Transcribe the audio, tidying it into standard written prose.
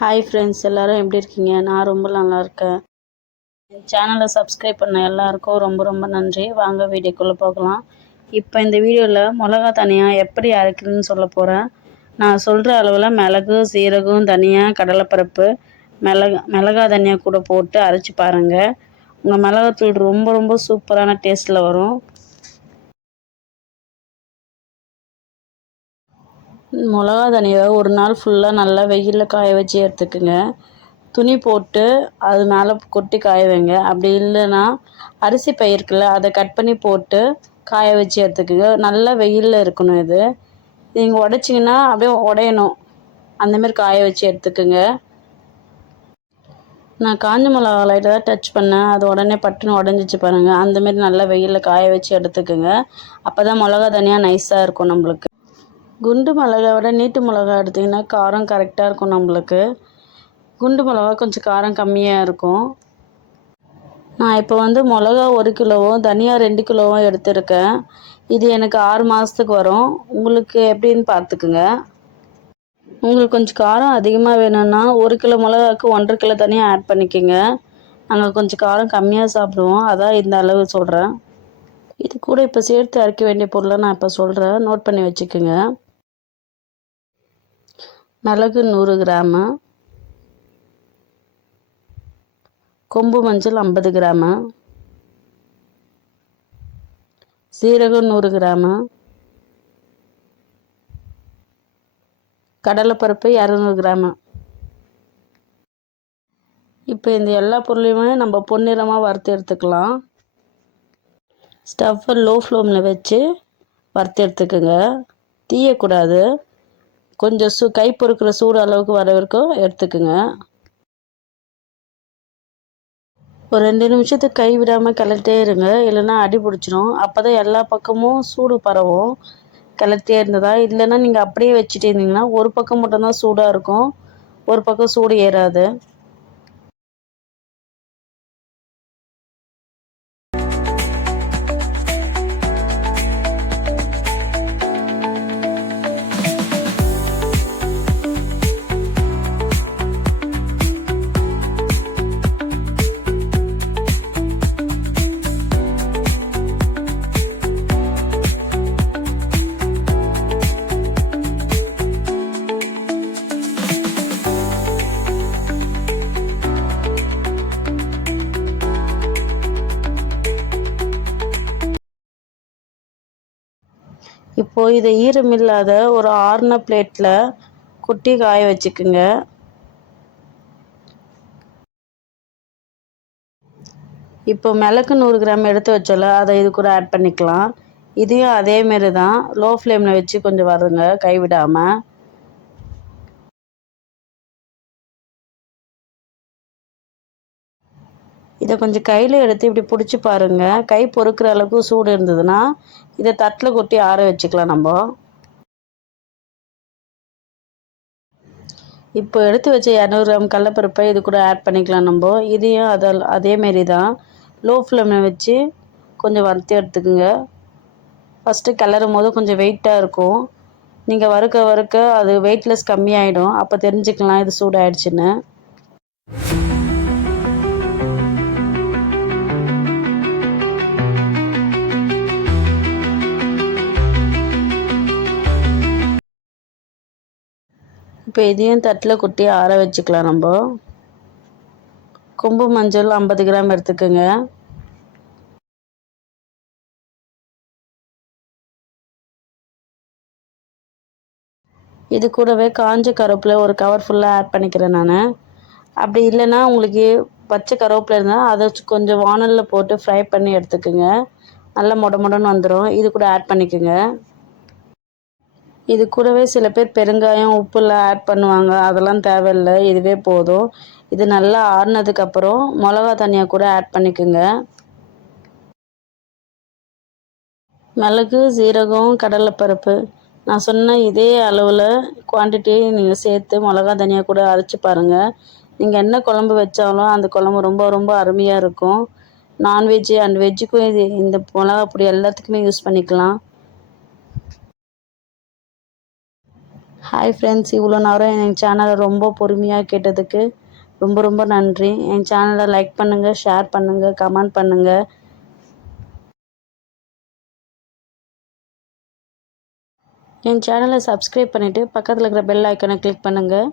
Hi friends, எல்லோரும் எப்படி இருக்கீங்க? நான் ரொம்ப நல்லா இருக்கேன். என் சேனலை சப்ஸ்கிரைப் பண்ண எல்லாருக்கும் ரொம்ப ரொம்ப நன்றி. வாங்க வீடியோக்குள்ளே போகலாம். இப்போ இந்த வீடியோவில் மிளகா தனியாக எப்படி அரைக்கிறதுன்னு சொல்ல போகிறேன். நான் சொல்கிற அளவில் மிளகு, சீரகம், தனியா, கடலைப்பருப்பு, மிளகா தனியாக கூட போட்டு அரைச்சி பாருங்கள். உங்கள் மிளகாத்தூள் ரொம்ப ரொம்ப சூப்பரான டேஸ்ட்டில் வரும். மிளகா தனியாக ஒரு நாள் ஃபுல்லாக நல்லா வெயிலில் காய வச்சு எடுத்துக்குங்க. துணி போட்டு அது மேலே கொட்டி காய வைங்க. அப்படி இல்லைன்னா அரிசி பயிருக்குள்ள அதை கட் பண்ணி போட்டு காய வச்சு எடுத்துக்குங்க. நல்லா வெயிலில் இருக்கணும். இது நீங்கள் உடைச்சிங்கன்னா அப்படியே உடையணும். அந்தமாரி காய வச்சு எடுத்துக்குங்க. நான் காஞ்ச மிளகா லைட்டாக தான் டச் பண்ணேன். அது உடனே பட்டுன்னு உடஞ்சிச்சு பாருங்கள். அந்தமாரி நல்லா வெயிலில் காய வச்சு எடுத்துக்குங்க. அப்போ தான் மிளகா தனியாக நைஸாக இருக்கும். நம்மளுக்கு குண்டு மிளகா விட நீட்டு மிளகா எடுத்திங்கன்னா காரம் கரெக்டாக இருக்கும். நம்மளுக்கு குண்டு மிளகா கொஞ்சம் காரம் கம்மியாக இருக்கும். நான் இப்போ மிளகா 1 கிலோவும் தனியா 2 கிலோவும் எடுத்திருக்கேன். இது எனக்கு 6 மாதத்துக்கு வரும். உங்களுக்கு எப்படின்னு பார்த்துக்குங்க. உங்களுக்கு கொஞ்சம் காரம் அதிகமாக வேணும்னா 1 கிலோ மிளகாவுக்கு 1.5 கிலோ தனியாக ஆட் பண்ணிக்கோங்க. நாங்கள் கொஞ்சம் காரம் கம்மியாக சாப்பிடுவோம், அதான் இந்த அளவு சொல்கிறேன். இது கூட இப்போ சேர்த்து அரைக்க வேண்டிய பொருளை நான் இப்போ சொல்கிறேன், நோட் பண்ணி வச்சுக்கோங்க. மிளகு 100 கிராமு, கொம்பு மஞ்சள் 50 கிராமு, சீரகம் 100 கிராமு, கடலைப்பருப்பு 200 கிராமு. இப்போ இந்த எல்லா பொருளையுமே நம்ம பொன்னிறமாக வறுத்து எடுத்துக்கலாம். ஸ்டவ்வை லோ ஃப்ளேமில் வச்சு வறுத்து எடுத்துக்கோங்க. தீயக்கூடாது. கொஞ்சம் கை பொறுக்கிற சூடு அளவுக்கு வர வரைக்கும் எடுத்துக்குங்க. ஒரு 2 நிமிஷத்துக்கு கை விடாமல் கிளறிட்டே இருங்க, இல்லைன்னா அடி பிடிச்சிரும். அப்போ தான் எல்லா பக்கமும் சூடு பரவும். கிளறிட்டே இருந்ததா, இல்லைன்னா நீங்கள் அப்படியே வச்சுட்டு இருந்தீங்கன்னா ஒரு பக்கம் மட்டும்தான் சூடாக இருக்கும், ஒரு பக்கம் சூடு ஏறாது. இப்போது இதை ஈரமில்லாத ஒரு ஆறுன பிளேட்டில் கொட்டி காய வச்சுக்குங்க. இப்போ மிளகு 100 கிராம் எடுத்து வச்சோல, அதை இது கூட ஆட் பண்ணிக்கலாம். இதையும் அதேமாரி தான் லோ ஃப்ளேமில் வச்சு கொஞ்சம் வறுங்க, கைவிடாமல். இதை கொஞ்சம் கையில் எடுத்து இப்படி பிடிச்சி பாருங்கள். கை பொறுக்கிற அளவுக்கு சூடு இருந்ததுன்னா இதை தட்டில் கொட்டி ஆற வச்சுக்கலாம். நம்ம இப்போ எடுத்து வச்ச 200 கிராம் கடலைப்பருப்பை இது கூட ஆட் பண்ணிக்கலாம். நம்ம இதையும் அதேமாரி தான் லோ ஃப்ளேமில் வச்சு கொஞ்சம் வறுத்து எடுத்துக்குங்க. ஃபஸ்ட்டு கிளறும் போது கொஞ்சம் வெயிட்டாக இருக்கும். நீங்கள் வறுக்க வறுக்க அது வெயிட்லெஸ் கம்மியாயிடும். அப்போ தெரிஞ்சுக்கலாம் இது சூடாயிடுச்சுன்னு. இப்போ இதையும் தட்டில் கொட்டி ஆற வச்சுக்கலாம். நம்ம கொம்பு மஞ்சள் 50 கிராம் எடுத்துக்கோங்க. இது கூடவே காஞ்ச கருவேப்பிலை ஒரு கவர் ஃபுல்லாக ஆட் பண்ணிக்கிறேன் நான். அப்படி இல்லைன்னா உங்களுக்கு பச்சை கருவேப்பிலை இருந்தால் அதை கொஞ்சம் வானலில் போட்டு ஃப்ரை பண்ணி எடுத்துக்கோங்க. நல்லா மொடன்னு வந்துடும். இது கூட ஆட் பண்ணிக்கோங்க. இது கூடவே சில பேர் பெருங்காயம், உப்புலாம் ஆட் பண்ணுவாங்க. அதெல்லாம் தேவையில்லை, இதுவே போதும். இது நல்லா ஆறுனதுக்கப்புறம் மிளகா தனியாக கூட ஆட் பண்ணிக்கோங்க. மிளகு, சீரகம், கடலைப்பருப்பு நான் சொன்ன இதே அளவில் குவான்டிட்டி நீங்கள் சேர்த்து மிளகா தனியாக கூட அரைச்சி பாருங்கள். நீங்கள் என்ன குழம்பு வச்சாலும் அந்த குழம்பு ரொம்ப ரொம்ப அருமையாக இருக்கும். நான்வெஜ்ஜு அண்ட் வெஜ்ஜுக்கும் இந்த மிளகா பொடி எல்லாத்துக்குமே யூஸ் பண்ணிக்கலாம். ஹாய் ஃப்ரெண்ட்ஸ், இவ்வளோ நேரம் என் சேனலை ரொம்ப பொறுமையாக கேட்டதுக்கு ரொம்ப ரொம்ப நன்றி. என் சேனலை லைக் பண்ணுங்கள், ஷேர் பண்ணுங்கள், கமெண்ட் பண்ணுங்கள். என் சேனலை சப்ஸ்கிரைப் பண்ணிவிட்டு பக்கத்தில் இருக்கிற பெல் ஐக்கனை கிளிக் பண்ணுங்கள்.